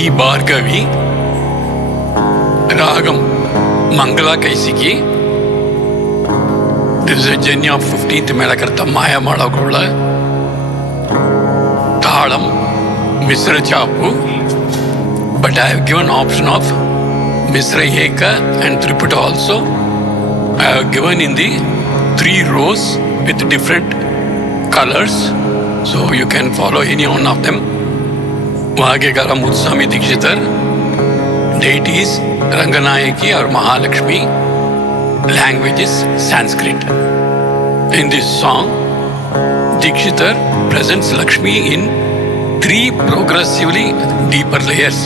D Bhargavi, ragam Mangala Kaisiki. This is a journey of 15th Melakartha Maya Malakola. Thalam Misra Chapu, but I have given option of Misra Eka and Triputta also. I have given in the 3 rows with different colors, so you can follow any one of them. Vagekara Muthuswami Dikshitar, deities Ranganayaki or Mahalakshmi, language is Sanskrit. In this song, Dikshitar presents Lakshmi in 3 progressively deeper layers.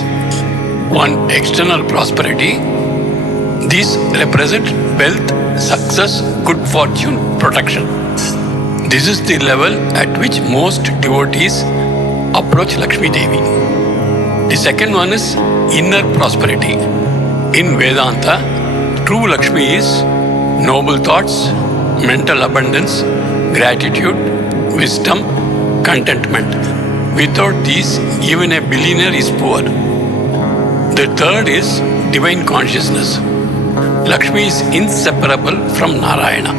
1, external prosperity. This represents wealth, success, good fortune, protection. This is the level at which most devotees approach Lakshmi Devi. The second one is inner prosperity. In Vedanta, true Lakshmi is noble thoughts, mental abundance, gratitude, wisdom, contentment. Without these, even a billionaire is poor. The third is divine consciousness. Lakshmi is inseparable from Narayana.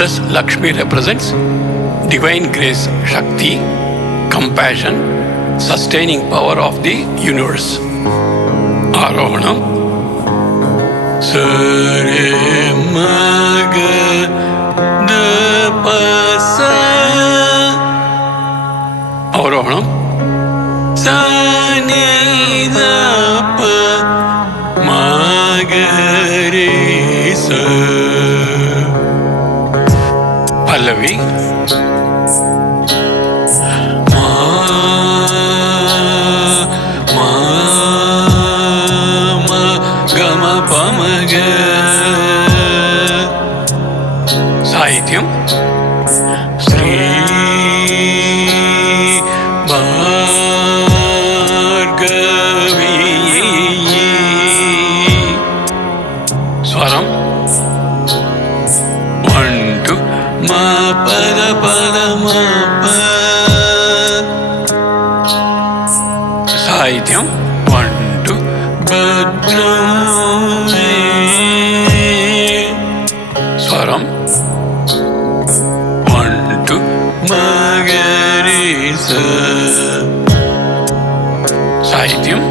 Thus, Lakshmi represents divine grace, Shakti, compassion, sustaining power of the universe. Arohanam. Sare maga dapasa. Arohanam. Sani dapa magare sa. Pallavi. Sahityam Sri Bhargavi. Swaram 1, 2 ma pada pada ma pa. Sahityam 1, 2 Bhadram. Swaram 1, 2 Magari sa. Sahityam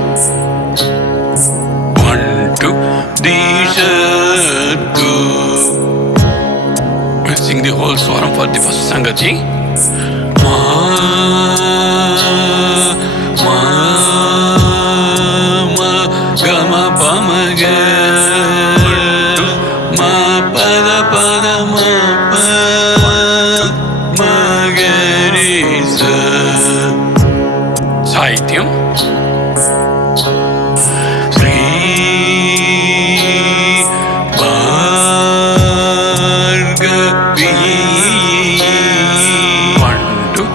1, 2 Dishatu. We'll sing the whole swaram for the first Sangati. Ma ma ma gama pamaga. Ma pada pada ma pa. Sahityam Sri Bhargavi 1, 2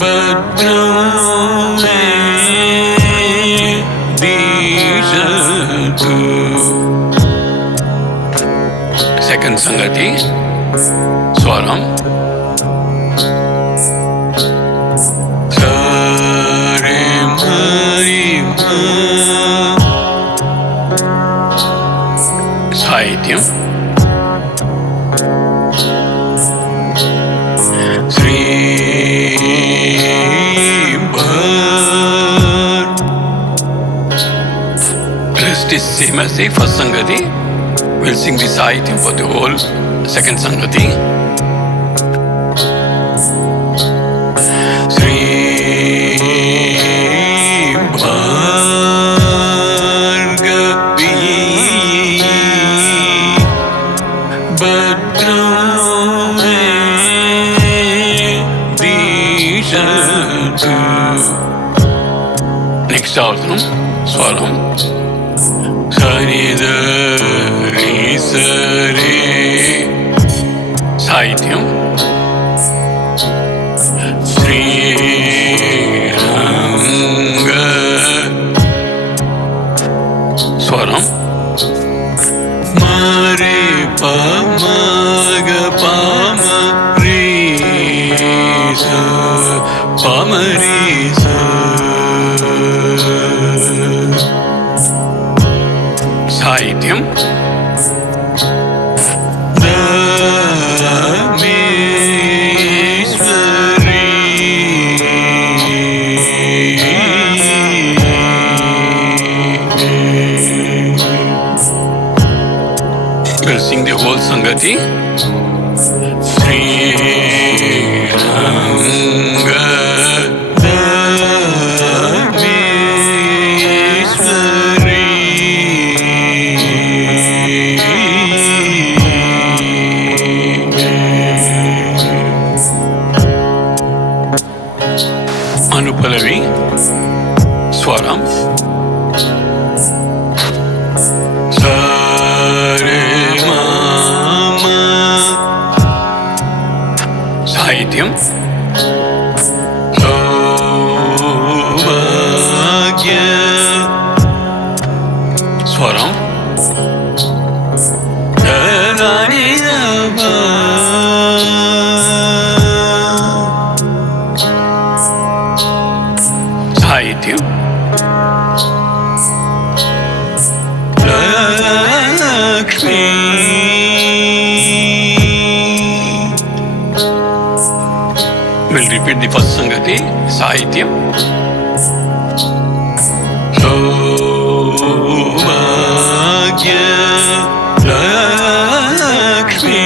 Bhadram Dishatu. Second Sangati Swaram Sahityam Sri Bhar. Rest is same as the first Sangati. We'll sing the Sahityam for the whole second Sangati. Sri Bhargavi Bhadram Dishatu. Next Arthanam Swaram Sanida Sare. Sahityam Sri Ranga. Swaram Mare pa ma ga pa ma re sa pa ma re sa. साहित्यम We'll sing the whole Sangati. Sri Ranga Anupalavi Swaram साहित्यम सौभाग्य स्वरम साहित्यम Lakshmi We'll repeat the first Sangati, Sahityam. Saubhagya Lakshmi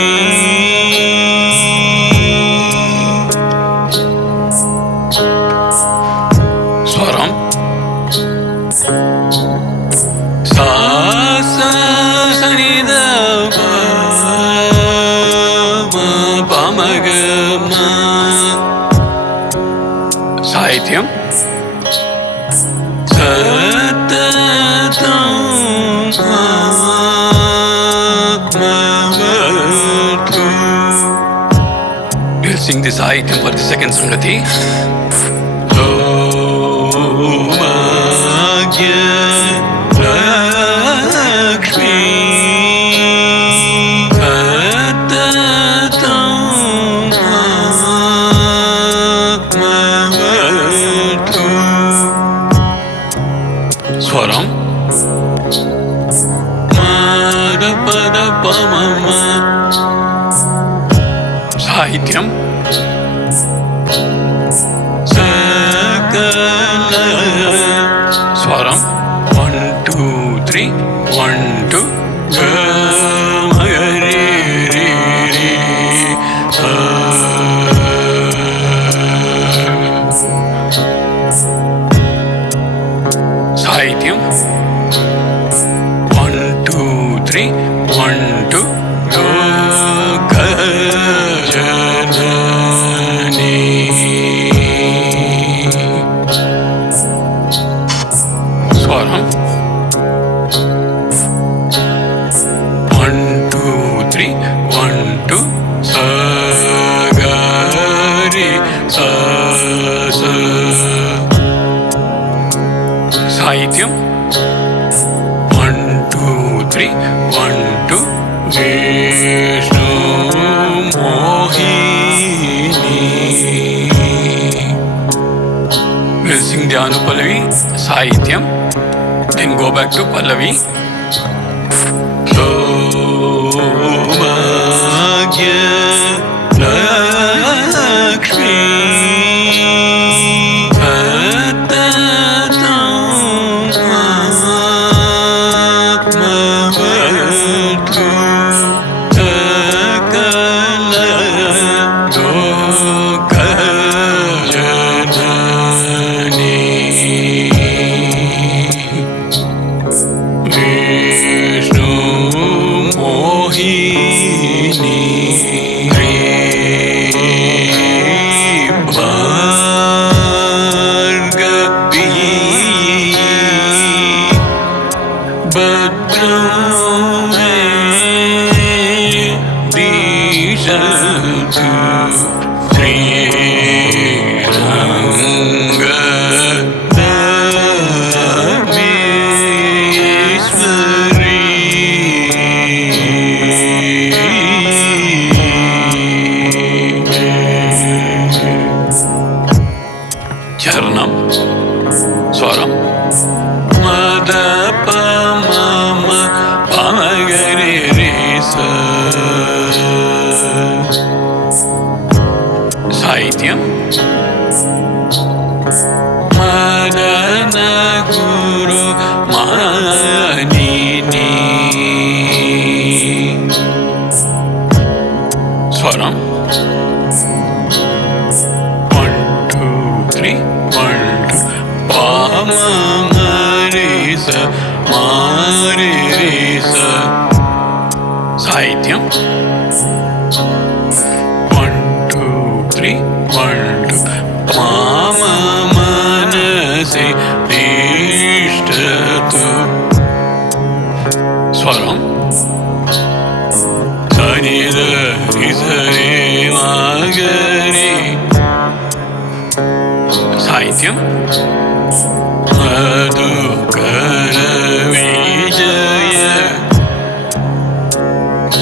Swaram Sa Sanida Pamagama साहित्यम We'll sing the Sahityam for the second Sangati. Saubhagya Lakshmi Swaram Mada Pada Pamama Sahityam Sakala Swaram 1, 2, 3 1, 2 Sahityam 1, 2, 3 1, 2 Loka Janani Swaram 1, 2, 3 1, 2 Sagari Sasa Sahityam 1, 2, 3 1, 2 Vishnu Mohini We'll sing the Anupalavi Sahityam, then go back to Pallavi. Saubhagya Lakshmi Bhadram పామగరి రేస. సాహిత్యం మదన గురు మానిని. స్వరం 1 2 3 1 2 పామగరిస మారి రేస. సాహిత్యం 1 2 3 1 2 మామ మనసి తిష్టతు. స్వరం సనిద రిసరే మాగరి. సాహిత్యం మధుకర విజయ.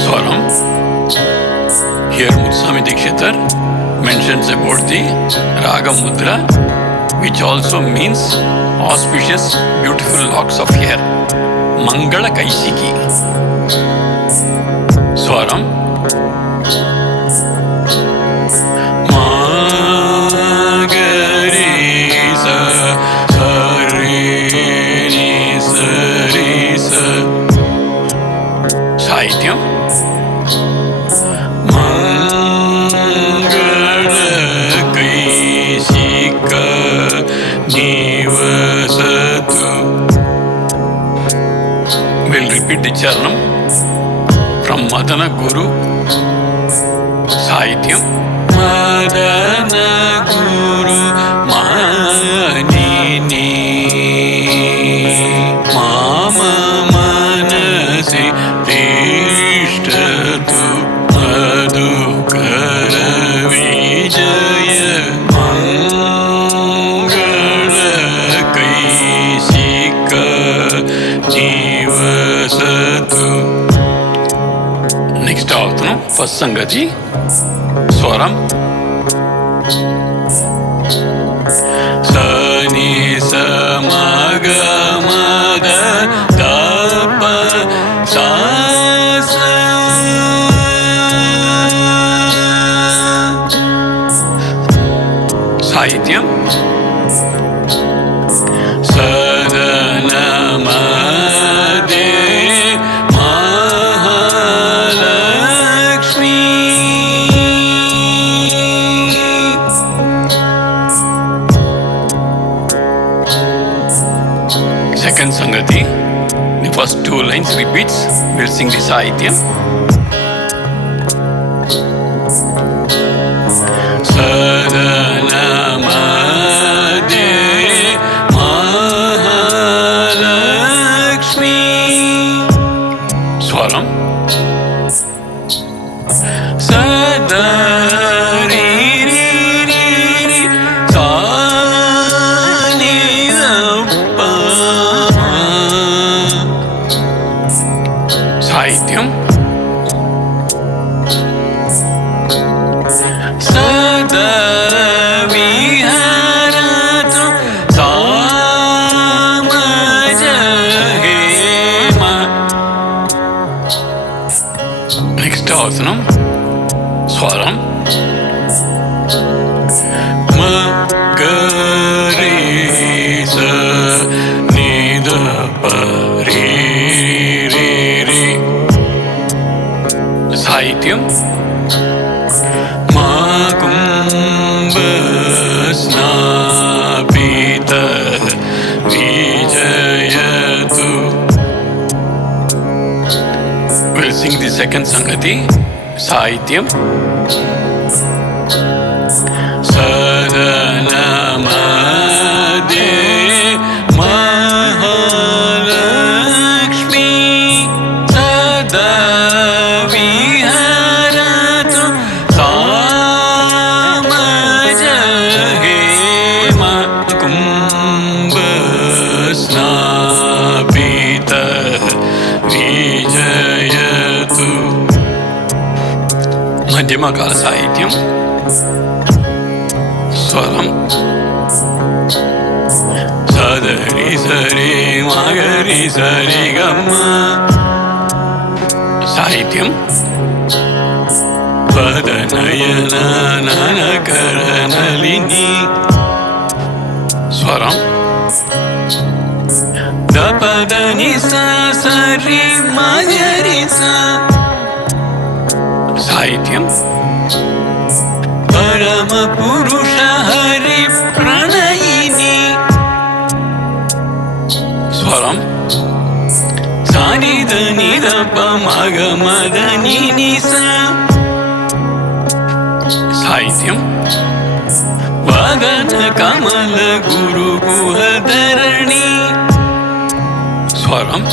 స్వరం here Muthuswami Dikshitar mentions about the Raga Mudra, which also means auspicious beautiful locks of hair. Mangala Kaishiki. Swaram Magarisa Sarinisa. Sahityam Mangala Kaishika Nivasatu. We'll repeat the charanam from Madana Guru. Sahityam Madana Guru Manini. Mama Manasi Tishtatu Madhukara Vijaya. Mangala Kaishika Nivasatu. Next avathanam first sangati. Swaram Sani Samaga Mada Dapa Sasa. Sahityam Sadana Made Mahalakshmi. Second Sangati, the first 2 lines repeats. We'll sing the Sahityam. Sadana Made Mahalakshmi. Swaram Sada Ri Ri Ri Ri Sa Ni Sa Pa. Sahityam Sada Viharatu Samajahema. Next avathanam. Swaram Magarisa Nida Pari Ri Ri. Sahityam Makumbha Snapita Vijayatu. We'll sing the second Sangati. Sahityam Sadana Made Mahalakshmi. Sada Viharatu Samajahema. Kumbha Snapita Vijayatu. Madhyama Kala Sahityam. Swaram Sadari Sari Magari Sari Gamma. साहित्यम पदनयन Nalini स्वरम दपदनि सरि मगरि साहित्यम परम पुरुष हरि प्रणयिनी स्वरम सानि దని దప మగ మదని నిస साहित्यम वदन कमल गुरु गुहधरणी स्वरम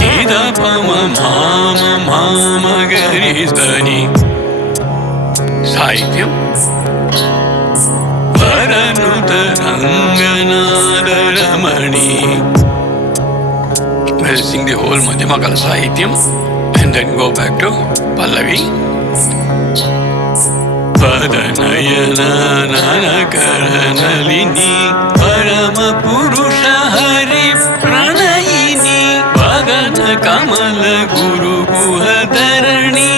निदप माम माम गरि దని साहित्यम वरनुत रंगनाद रमणी. We'll sing the whole Madhyamagala Sahityam and then go back to Pallavi. Padanayana Nalini Parama Purusha Hari Pranayini Vagana Kamala Guru Guhadharani